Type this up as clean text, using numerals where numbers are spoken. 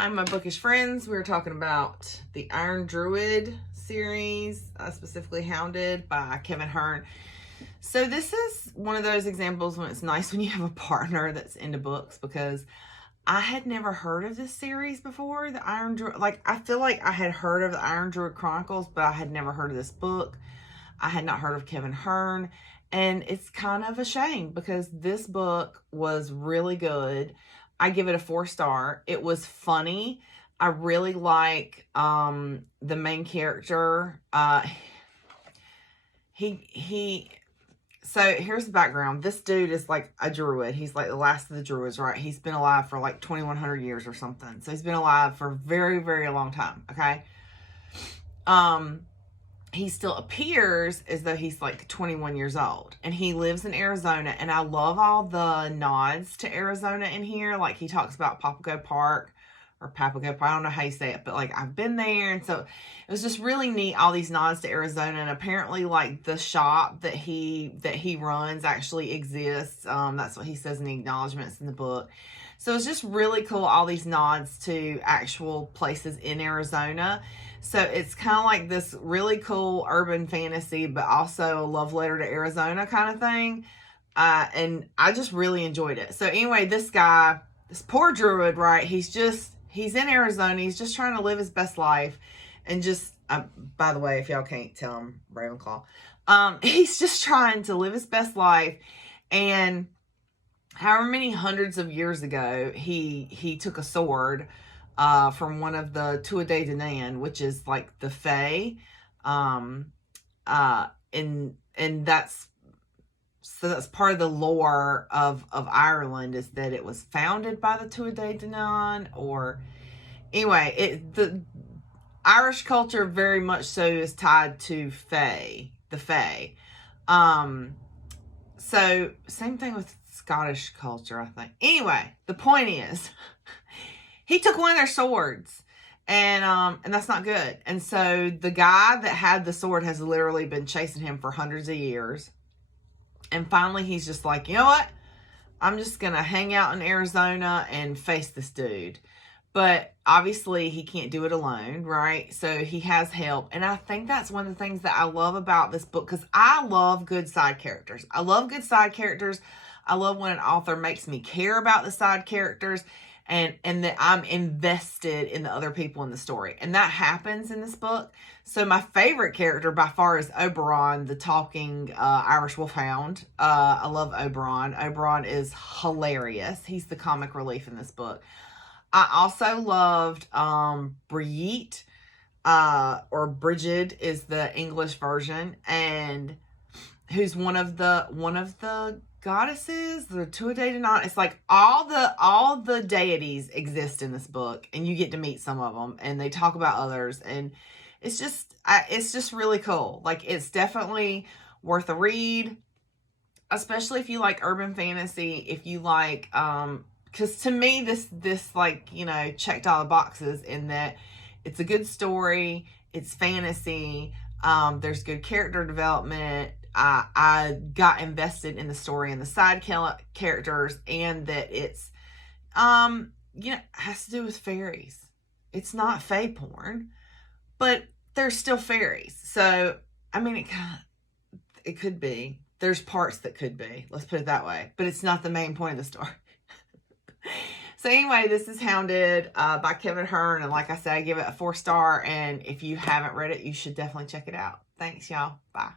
Hi, my bookish friends. We're talking about the Iron Druid series, specifically Hounded by Kevin Hearne. So this is one of those examples when it's nice when you have a partner that's into books, because I had never heard of this series before, the Iron Druid. Like, I feel like I had heard of the Iron Druid Chronicles, but I had never heard of this book. I had not heard of Kevin Hearne, and it's kind of a shame because this book was really good. I give it a 4-star. It was funny. I really like the main character. So here's the background. This dude is like a druid. He's like the last of the druids, right? He's been alive for like 2,100 years or something. So he's been alive for a very, very long time, okay? He still appears as though he's like 21 years old, and he lives in Arizona. And I love all the nods to Arizona in here. Like, he talks about Papago Park or Papago Park. I don't know how you say it, but like, I've been there. And so it was just really neat. All these nods to Arizona, and apparently like the shop that he runs actually exists. That's what he says in the acknowledgments in the book. So it's just really cool. All these nods to actual places in Arizona. So it's kind of like this really cool urban fantasy, but also a love letter to Arizona kind of thing. And I just really enjoyed it. So anyway, this guy, this poor druid, right? He's in Arizona. He's just trying to live his best life. And just, by the way, if y'all can't tell, I'm Ravenclaw. He's just trying to live his best life. And however many hundreds of years ago, he took a sword from one of the Tuatha, which is like the Fae, and that's part of the lore of Ireland, is that it was founded by the Tuatha, or anyway, the Irish culture very much so is tied to the Fae. So same thing with Scottish culture, I think. Anyway, the point is, he took one of their swords, and that's not good. And so the guy that had the sword has literally been chasing him for hundreds of years. And finally, he's just like, you know what? I'm just going to hang out in Arizona and face this dude. But obviously, he can't do it alone, right? So he has help. And I think that's one of the things that I love about this book, because I love good side characters. I love good side characters. I love when an author makes me care about the side characters, and that I'm invested in the other people in the story. And that happens in this book. So my favorite character by far is Oberon, the talking Irish Wolfhound. I love Oberon. Oberon is hilarious. He's the comic relief in this book. I also loved Brigitte, or Brigid is the English version, and who's one of the goddesses, the Tuatha. It's like all the deities exist in this book, and you get to meet some of them, and they talk about others, and it's just really cool. Like, it's definitely worth a read, especially if you like urban fantasy. If you like, because to me, this like, you know, checked all the boxes in that it's a good story, it's fantasy, there's good character development. I got invested in the story and the side characters, and that it's, you know, has to do with fairies. It's not fae porn, but there's still fairies. So, I mean, it could be. There's parts that could be. Let's put it that way. But it's not the main point of the story. So anyway, this is Hounded by Kevin Hearne. And like I said, I give it a 4-star. And if you haven't read it, you should definitely check it out. Thanks, y'all. Bye.